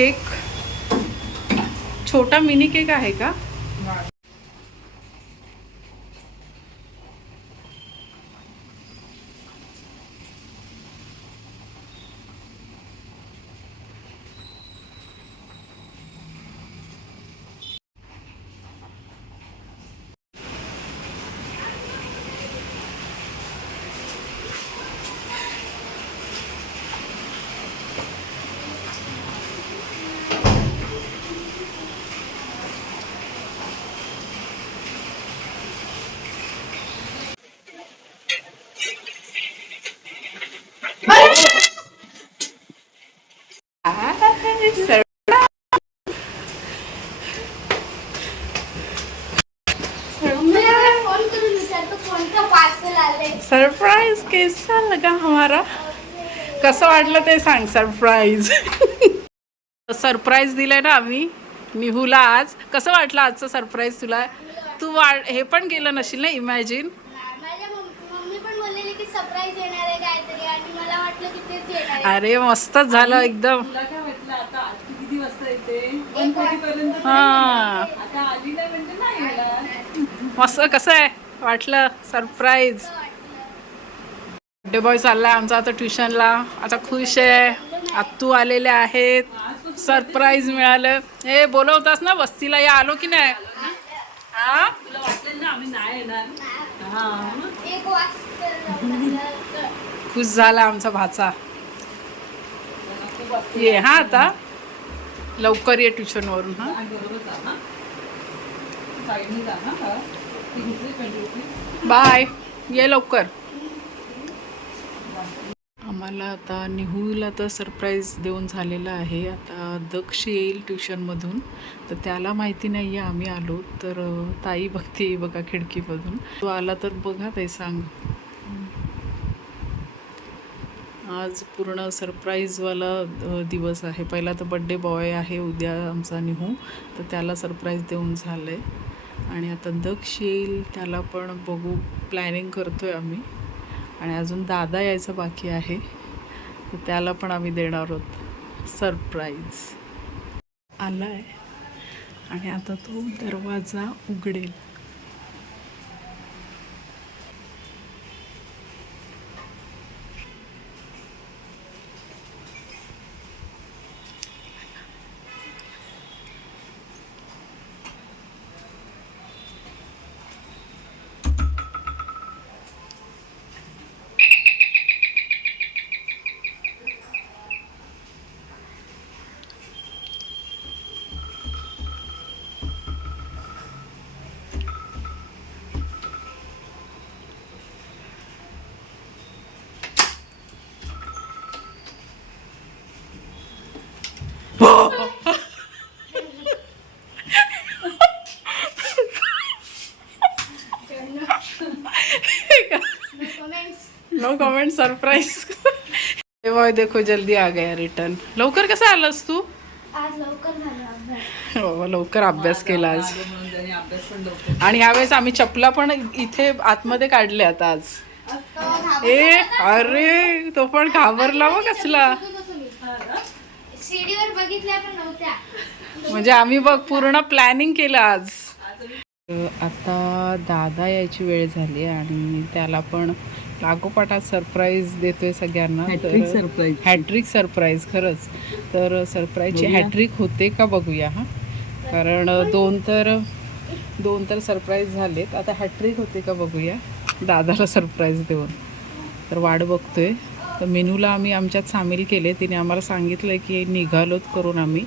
Cake, छोटा mini cake आहे का? सरप्राइज कैसा लगा हमारा? कसं वाटलं ते सांग. सरप्राईज सरप्राईज दिलंय ना आम्ही निहूला आज. कसं वाटलं आजचं सरप्राईज तुला? तू हे पण केलं नशील ना इमॅजिन? अरे मस्तच झालं एकदम. हा मस्त. कसं आहे वाटलं सरप्राईज? बर्थडे बॉय चाललाय आमचा आता ट्युशनला. आता खुश आहे. आत्तू आलेले आहेत. सरप्राईज मिळालं. हे बोलवतास ना वस्तीला, या आलो की नाही? हा तुला वाटलं ना आम्ही नाही येणार? खुश झाला आमचा भाचा. ये हा आता लवकर ये ट्युशन वरून. हा बाय, ये लवकर. आम्हाला आता निहूला तर सरप्राईज देऊन झालेलं आहे. आता दक्ष येईल ट्युशनमधून, तर त्याला माहिती नाही आहे आम्ही आलो. तर ताई बघते बघा खिडकीमधून. तो आला तर बघा ताई सांग. आज पूर्ण सरप्राईजवाला दिवस आहे. पहिला तर बड्डे बॉय आहे उद्या आमचा निहू, तर त्याला सरप्राईज देऊन झालं आहे. आणि आता दक्ष येईल त्याला पण बघू, प्लॅनिंग करतो आहे आम्ही. आणि अजून दादा यायचं बाकी आहे, तर त्याला पण आम्ही देणार आहोत सरप्राईज. आला आहे आणि आता तो दरवाजा उघडेल. No comment. सरप्राईज बॉय देखो जल्दी आ गया रिटर्न. लवकर कसं आलास तू? आज लवकर झाला. हो लवकर अभ्यास केला आज. आणि यावेळेस आम्ही चपला पण इथे आतमध्ये काढल्यात आज. ए अरे तो पण घाबरला मग कसला. सीडीवर बघितल्या पण नव्हत्या. म्हणजे आम्ही बघ पूर्ण प्लॅनिंग केलं आज. आता दादा यायची वेळ झाली आणि त्याला पण लागोपाठात सरप्राईज देतोय सगळ्यांना. हॅट्रिक सरप्राईज खरंच. तर सरप्राईजची हॅट्रिक होते का बघूया. हा कारण दोन तर सरप्राईज झालेत, आता हॅट्रिक होते का बघूया दादाला सरप्राईज देऊन. तर वाट बघतोय. तर मेनूला आम्ही आमच्यात सामील केले. तिने आम्हाला सांगितलं की निघालोत करून आम्ही,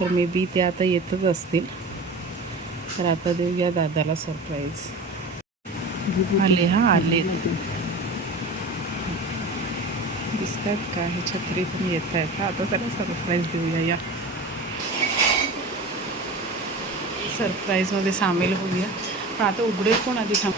तर मे बी ते आता येतच असतील. तर आता देऊया दादाला सरप्राईज. आले हा आले दिसतात का? हे छत्रीतून येत आहेत का? आता त्याला सरप्राईज देऊया. या सरप्राईजमध्ये सामील होऊया. पण आता उघडेल कोण आधी थांब.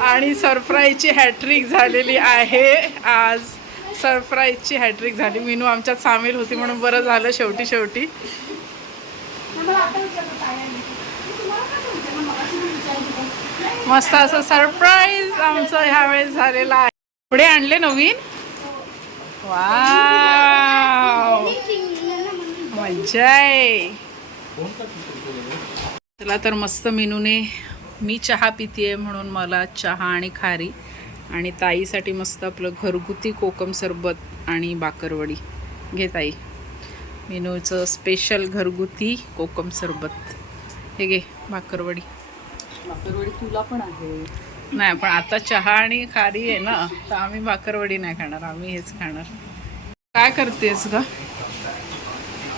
आणि सरप्राईजची हॅट्रिक झालेली आहे आज. सरप्राईजची हॅट्रिक झाली. मीनू आमच्यात सामील होती म्हणून बरं झालं शेवटी. मस्त असं सरप्राईज आमचं ह्या वेळेस झालेलं आहे. पुढे आणले नवीन. वाव, मजा आहे. चला तर मस्त मीनूने, मी चहा पितीये म्हणून मला चहा आणि खारी, आणि ताईसाठी मस्त आपलं घरगुती कोकम सरबत आणि बाकरवडी. घे ताई, मीनूचं स्पेशल घरगुती कोकम सरबत. हे घे बाकरवडी. तुला पण आहे. नाही, पण आता चहा आणि खारी आहे ना, तर आम्ही बाकरवडी नाही खाणार, आम्ही हेच खाणार. काय करतेस ग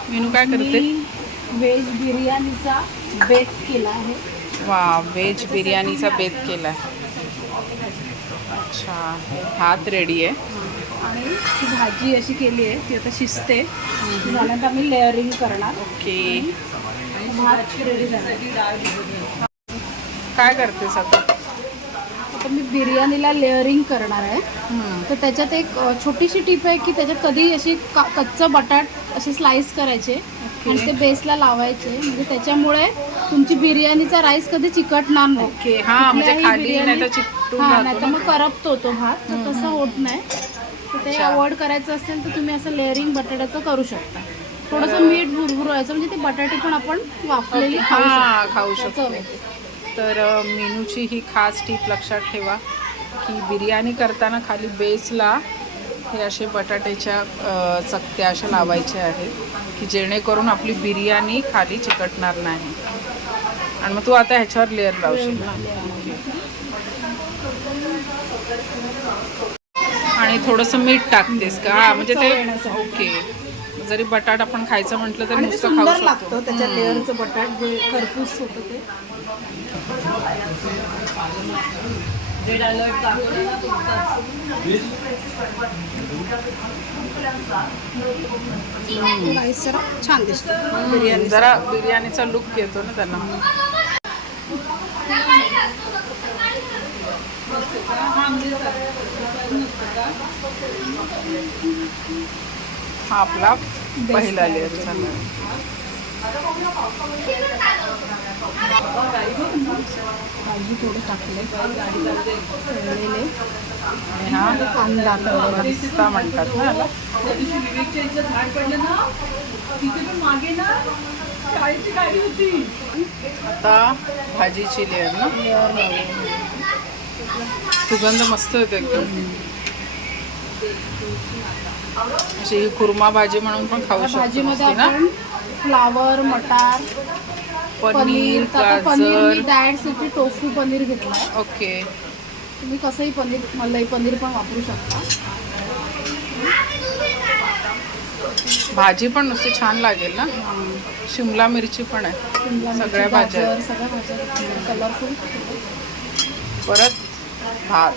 मीनू? काय करते? व्हेज बिर्याणीचा बेत केला आहे. वा, व्हेज बिर्याणीचा बेत केला आहे. अच्छा, भात रेडी आहे. आणि ती भाजी अशी केली आहे, ती आता शिजते. झाल्यानंतर आम्ही लेअरिंग करणार. ओके, भात रेडी झाला. काय करतेस आता? आता मी बिर्याणीला लेअरिंग करणार आहे. तर त्याच्यात एक छोटीशी टिप आहे की त्याच्यात कधी अशी कच्चं बटाट असे स्लाइस करायचे आणि ते बेसला लावायचे, म्हणजे त्याच्यामुळे तुमची बिर्याणीचा राईस कधी चिकटणार नाही. ओके, हा, म्हणजे खाली नाही तर चिकटून नाही तर मग करपतो तो भात, तर तसं होत नाही. तर ते अवॉइड करायचं असेल तर तुम्ही असं लेअरिंग बटाट्याचं करू शकता. थोडंसं मीठ भुरभुरवायचं, म्हणजे ते बटाटे पण आपण वाफलेली खाऊ शकतो. तर मीनूची ही खास टीप लक्षात ठेवा की बिर्याणी करताना खाली बेसला हे असे बटाट्याच्या चकत्या अशा लावायच्या आहेत की जेणेकरून आपली बिर्याणी खाली चिकटणार नाही. आणि मग तू आता ह्याच्यावर लेअर लावशील ना. आणि थोडंसं मीठ टाकतेस का? म्हणजे ते ओके, जरी बटाट आपण खायचं म्हटलं तरी नुसतं खाऊ शकतो. त्याच्या लेअरचं बटाट जे खरपूस होतं ते. राईस जरा छान दिसतो. बिर्याणी जरा बिर्याणीचा लुक येतो ना त्यांना. हा आपला पहिला लेअर झाला. काजू थोडे टाकले, तळलेले. आणि हा कांदा तळलेला. पिस्ता म्हणतात ना याला. आता भाजीची लेअर ना. सुगंध मस्त येतो एकदम. अशी ही कुर्मा भाजी म्हणून पण खाऊ शकतो. भाजीमध्ये ना आपण फ्लावर, मटार, पनीर, आता पनीर गाजर. मी डाएटसाठी टोफू पनीर घेतलाय. ओके, तुम्ही कसंही पनीर, मलाई पनीर पण वापरू शकता. भाजी पण नुसती छान लागेल ना. शिमला मिरची पण आहे. सगळ्या भाज्या आहेत. सगळ्या भाज्या कलरफुल. परत भात.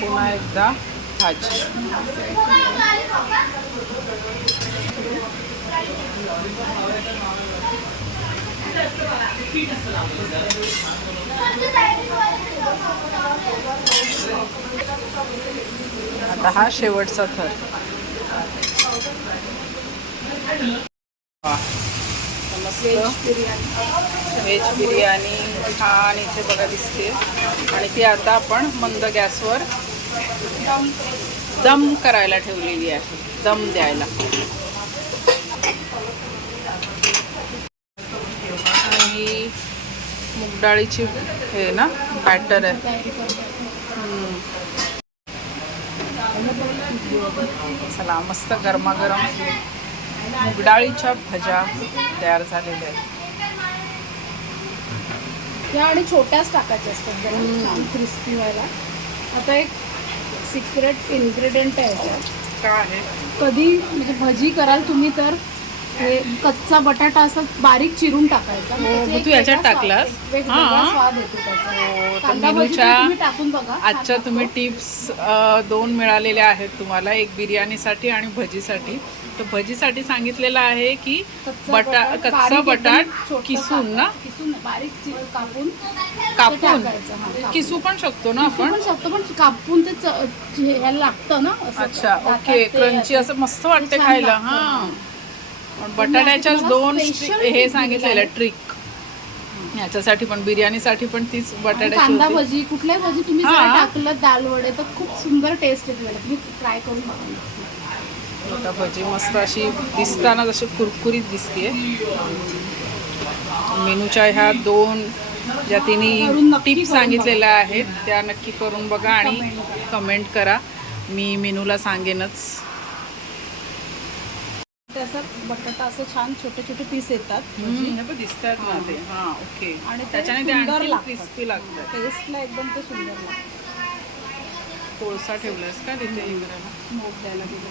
पुन्हा एकदा भाजी. आता हा शेवटचा थर. व्हेज बिर्याणी छान इथे बघा दिसते. आणि ती आता आपण मंद गॅसवर दम करायला ठेवलेली आहे, दम द्यायला. आणि ही मूगडाळीची हे ना बॅटर आहे. चला, मस्त गरमागरम मूगडाळीच्या भज्या तयार झालेल्या आहेत. या आणि छोट्याच टाकायच्या असतात जरा छान क्रिस्पी व्हायला. आता एक सिक्रेट इन्ग्रेडियंट आहे याच्यात. काय आहे? कधी म्हणजे भजी कराल तुम्ही तर हे कच्चा बटाटा असं बारीक चिरून टाकायचा. हो, त्याचा मग एक तू याच्यात वेगळा टाकलास? स्वाद, एक वेगळा हां. स्वाद येतो त्याचा. हो, तर कांदा भजी मेनूच्या पण तुम्ही टाकून बघा. आजच्या तुम्ही टिप्स 2 मिळालेल्या आहेत तुम्हाला, एक बिर्याणीसाठी आणि भजीसाठी. तर भजीसाठी सांगितलेलं आहे की कच्चा बारीक बटाट एकदम छोटं किसून ना, किसून बारीक कापून ते कापून टाकायचं. हां, कापून. किसू पण शकतो ना किसू आपण. पण शकतो, पण कापून ते ह्याला लागतं ना असं. अच्छा, दातात ओके. ते क्रंची असं मस्त वाटते छान खायला. लागतं. हां, पण मी बटाट्याच्याच आता 2 तुम्हाला special हे tip सांगितलेलं दिलेलं ट्रिक. याच्यासाठी पण बिर्याणीसाठी पण तीच आणि बटाट्याची कांदा होती. भजी कुठल्याही भजी तुम्ही हां. जर टाकलं दाल वडे तर खूप सुंदर टेस्ट येते त्याला. तुम्ही ट्राय करून बघा. आता भजी मस्त अशी दिसताना जशी कुरकुरीत दिसते. मेनूच्या ह्या 2 ज्या करून तिने नक्की टिप्स करून सांगितलेल्या आहेत त्या नक्की करून बघा आणि कमेंट करा. मी मेनूला सांगेनच. त्याचा बटाटा असं छान छोटे छोटे पीस येतात हे पण दिसतात ना ते. हां, ओके. आणि ते त्याच्याने ते सुंदर आणखी लागतात. क्रिस्पी लागतात. टेस्टला एकदम ते सुंदर लागतं. कोळसा ठेवलास का तिथे हे करायला? स्मोक द्यायला गेलं.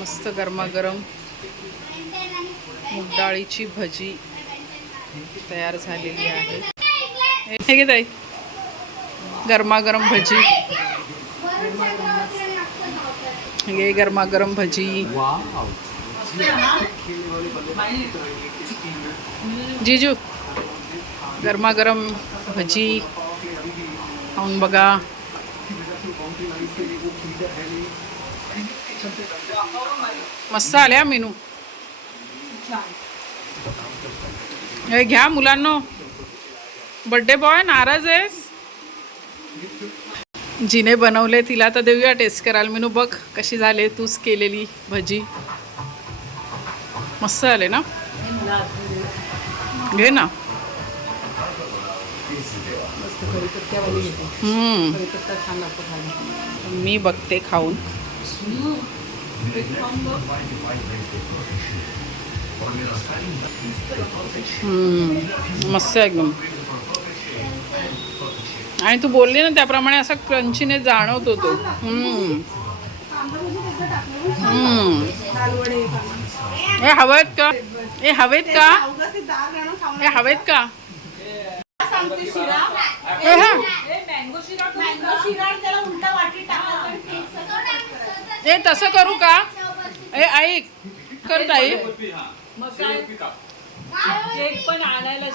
मस्त गरमागरम मूग डाळीची भजी तयार झालेली आहे. हे घे ताई, गरमागरम भजी. हे गरमागरम भजी. जीजू, गरमागरम भजी खाऊन बघा. मस्त आल्या मेनू. हे घ्या मुलांनो. बर्थडे बॉय नाराज आहेस? जिने बनवले तिला तर देऊया टेस्ट करायला. मेनू बघ कशी झाले तूच केलेली भजी. मस्त आले ना. घे ना. मी बघते खाऊन. मस्त एकदम. आणि तू बोलली ना त्याप्रमाणे असा क्रंचीने जाणवतो तो. हे हवेत का? हे हवेत का? हे हवेत का? ए तसं करू का? ए ऐक कर ताई. केक पण आणायला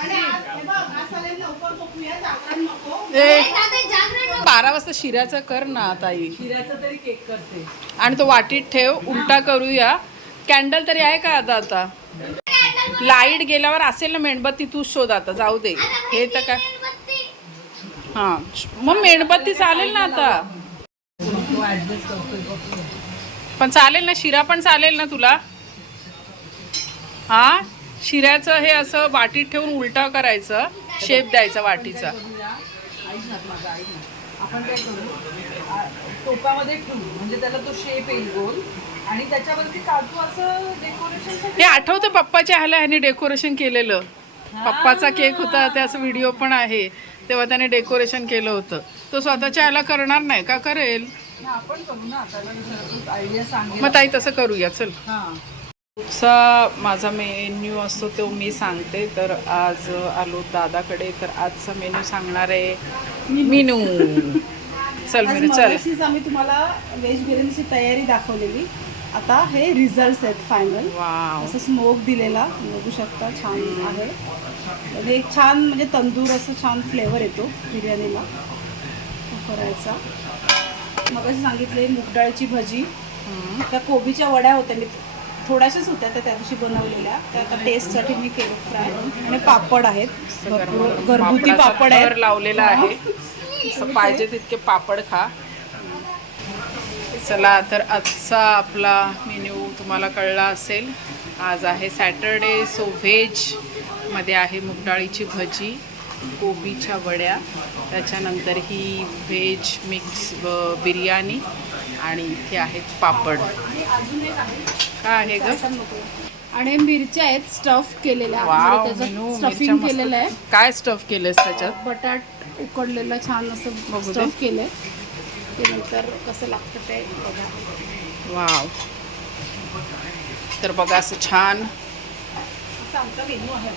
ए 12 वाजता शिऱ्याचं कर ना ताई. शिऱ्याचा तरी केक करते. आणि तो वाटीत ठेव. उलटा करूया. कॅन्डल तरी आहे का आता? लाईट गेल्यावर असेल ना मेणबत्ती, तू शोध आता. जाऊ दे हे तर काय. हां, मग मेणबत्ती चालेल ना आता. तो ऍडजस्ट करतोय. पण चालेल ना, शिरा पण चालेल ना तुला? हां, शिऱ्याचं हे असं वाटीत ठेवून उलटा करायचं, शेप द्यायचा वाटीचा. आपण काय करू, टोपामध्ये ठेवू म्हणजे त्याला तो शेप येईल गोल आणि त्याच्यावरती काजू असं डेकोरेशन. हे आठवतं पप्पाच्या ह्याने डेकोरेशन केलेलं. पप्पाचा केक होता, त्याचा व्हिडिओ पण आहे. तेव्हा त्याने डेकोरेशन केलं होतं. तो स्वतःच्या ह्याला करणार नाही का? करेल. आपण करू ना. त्याला आयडिया सांगेल. मग ताई तसं करूया चल. हां, चा माझा मेन्यू असतो तो मी सांगते. तर आज आलो दादाकडे, तर आजचा मेन्यू सांगणार आहे मेनू. चल मेनू चल. मगाशीच आम्ही तुम्हाला व्हेज बिर्याणीची तयारी दाखवलेली. आता हे रिझल्ट आहेत फायनल. वाव. असं स्मोक दिलेला बघू शकता, छान आहे. आणि एक छान म्हणजे तंदूर असं छान फ्लेवर येतो बिर्याणीला. तो करायचा. मगाशी सांगितले मूग डाळीची भजी. त्या कोबीच्या वड्या होत्या, मी थोड्याशाच होत्या त्या दिवशी बनवलेल्या. त्या आता टेस्टसाठी मी केलं फ्राय. आणि पापड आहेत, घरगुती पापड थर आहेत लावलेला आहे. असं पाहिजे तितके पापड खा. चला तर आजचा आपला मेन्यू तुम्हाला कळला असेल. आज आहे सॅटरडे, सो व्हेजमध्ये आहे मूग डाळीची भजी, कोबीच्या वड्या, त्याच्यानंतर ही व्हेज मिक्स बिर्याणी आणि इथे आहेत पापड. काय आहे ग? आणि मिरच्या आहेत स्टफ केलेल्या. वाव त्याच्यात मेनू. स्टफिंग केलेलं आहे. काय स्टफ केलंस त्याच्यात? बटाट उकडलेलं छान असं बघू दे. स्टफ केलंय ते नंतर कसं लागतं ते बघा. वाव. तर बघा असं छान असा आमचा मेनू आहे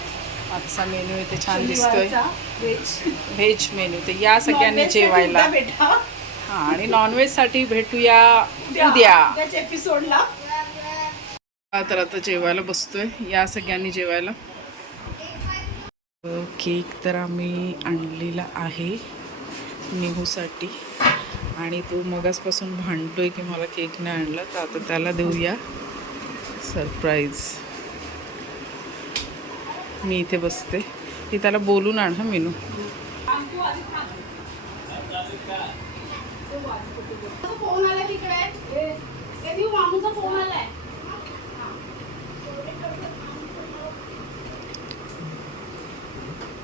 आजचा मेनू आहे ते छान दिसतोय. शनिवारचा व्हेज. Veg menu. तर या सगळ्यांनी जेवायला. भेटा हा आणि नॉनव्हेज साठी भेटूया उद्या. एपिसोडला. तर आता जेवायला बसतोय. या सगळ्यांनी जेवायला. केक तर आम्ही आणलेला आहे निहूसाठी आणि तो मगासपासून भांडतोय की मला केक नाही आणला. तर आता त्याला देऊया सरप्राईज. मी इथे बसते. ती त्याला बोलून आण हा मेनू. फोन आला तिकडे. ते देऊ मामूचा फोन आलाय.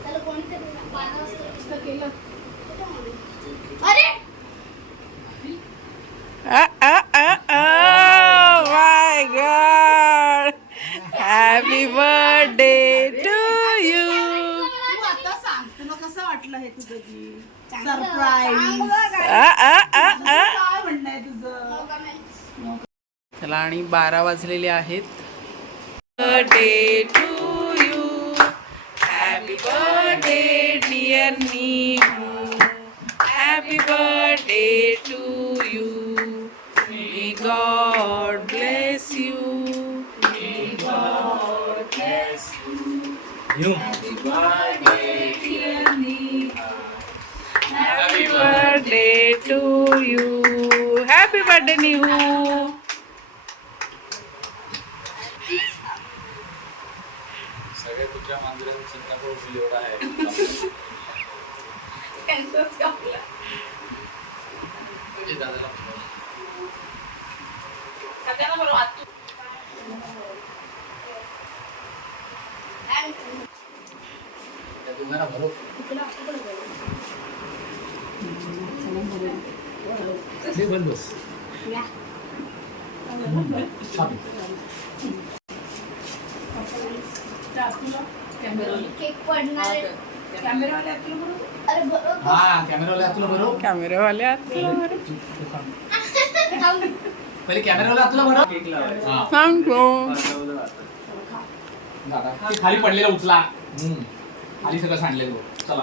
त्याला कोणीतरी 12 वाजता केलं. अरे my god. Happy birthday to you. तू आता सांग तुला कसं वाटलं हे तुझं सरप्राईज काय म्हणणं आहे तुझं. चला आणि 12 वाजलेले आहेत. Birthday to you. Happy birthday dear Neehu. Happy birthday to you. May God bless you. May God bless you. Happy birthday dear Neehu. Happy birthday to you. Happy birthday Neehu. सगळे तुझ्या मांजरांचं चिंतापूर फुल एवढा आहे. दादाला त्या दोघांना भरो. ते बंद बस. छान. केक पडणार आहे. अरे बरोबर. हा कॅमेरावाला तुला भरो. कॅमेरावाले आत. पहिले कॅमेरावाला तुला भरो. केक लावायचा. हा. थँक्यू. दादा ते खाली पडलेला उचला. खाली सगळं सांडलेलं. चला.